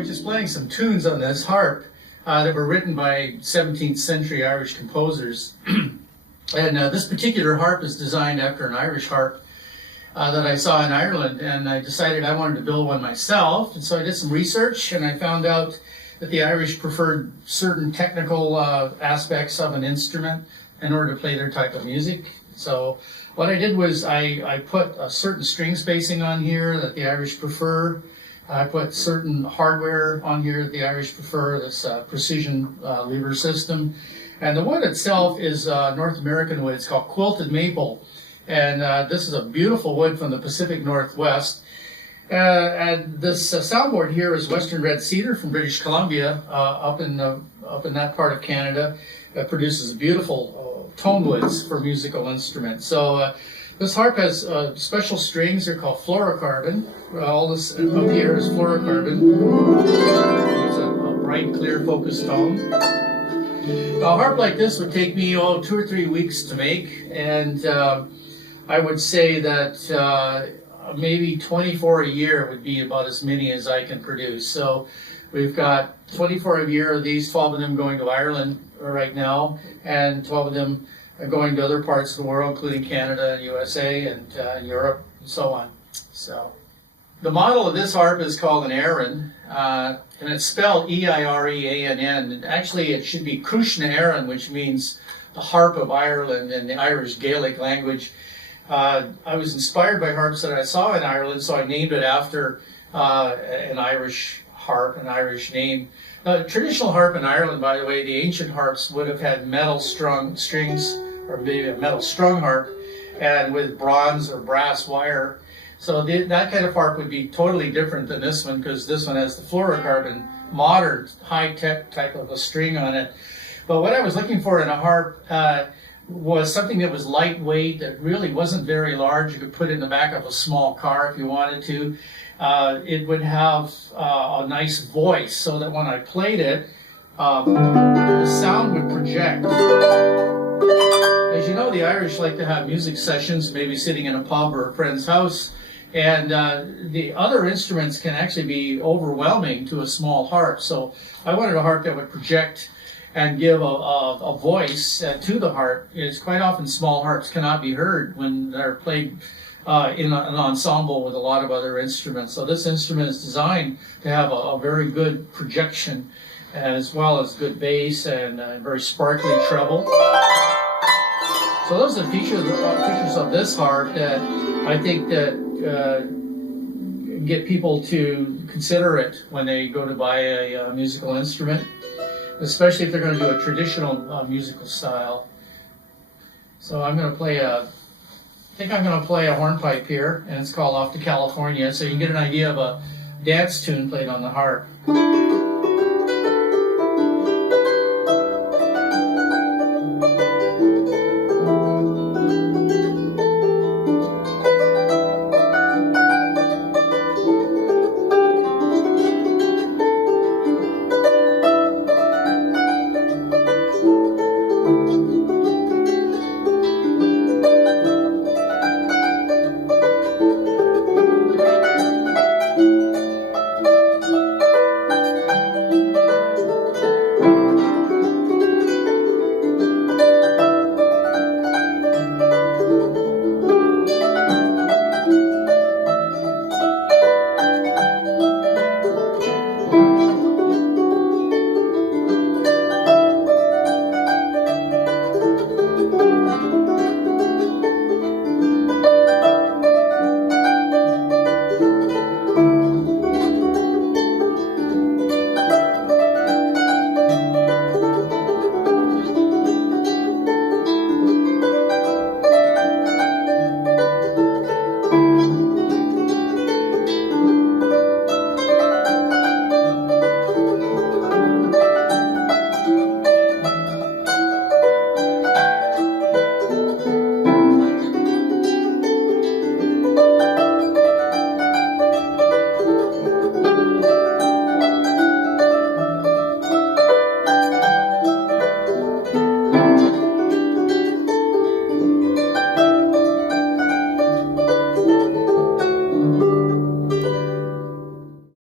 was just playing some tunes on this harp that were written by 17th century Irish composers. And this particular harp is designed after an Irish harp that I saw in Ireland, and I decided I wanted to build one myself. And so I did some research, and I found out that the Irish preferred certain technical aspects of an instrument in order to play their type of music. So what I did was I put a certain string spacing on here that the Irish prefer. I put certain hardware on here that the Irish prefer, this precision lever system. And the wood itself is North American wood. It's called quilted maple. And this is a beautiful wood from the Pacific Northwest. And this soundboard here is Western red cedar from British Columbia, up in that part of Canada. It produces beautiful tone woods for musical instruments. So this harp has special strings. They're called fluorocarbon. All this up here is fluorocarbon. It's a bright, clear, focused tone. A harp like this would take me 2 or 3 weeks to make, and I would say that maybe 24 a year would be about as many as I can produce. So we've got 24 a year of these, 12 of them going to Ireland right now, and 12 of them are going to other parts of the world, including Canada and USA and Europe and so on. So the model of this harp is called an Éireann, and it's spelled E-I-R-E-A-N-N. And actually, it should be Cúisne Éireann, which means the harp of Ireland in the Irish Gaelic language. I was inspired by harps that I saw in Ireland, so I named it after an Irish harp, an Irish name. Now, the traditional harp in Ireland, by the way, the ancient harps would have had metal strung strings, or maybe a metal strung harp, and with bronze or brass wire. So that kind of harp would be totally different than this one, because this one has the fluorocarbon, modern, high-tech type of a string on it. But what I was looking for in a harp was something that was lightweight, that really wasn't very large. You could put it in the back of a small car if you wanted to. It would have a nice voice, so that when I played it, the sound would project. As you know, the Irish like to have music sessions, maybe sitting in a pub or a friend's house, and the other instruments can actually be overwhelming to a small harp. So I wanted a harp that would project and give a voice to the harp. It's quite often small harps cannot be heard when they're played in an ensemble with a lot of other instruments. So this instrument is designed to have a very good projection, as well as good bass and very sparkly treble. So those are the features of this harp that I think that get people to consider it when they go to buy a musical instrument, especially if they're going to do a traditional musical style. So I'm going to play I think I'm going to play a hornpipe here, and it's called Off to California, so you can get an idea of a dance tune played on the harp.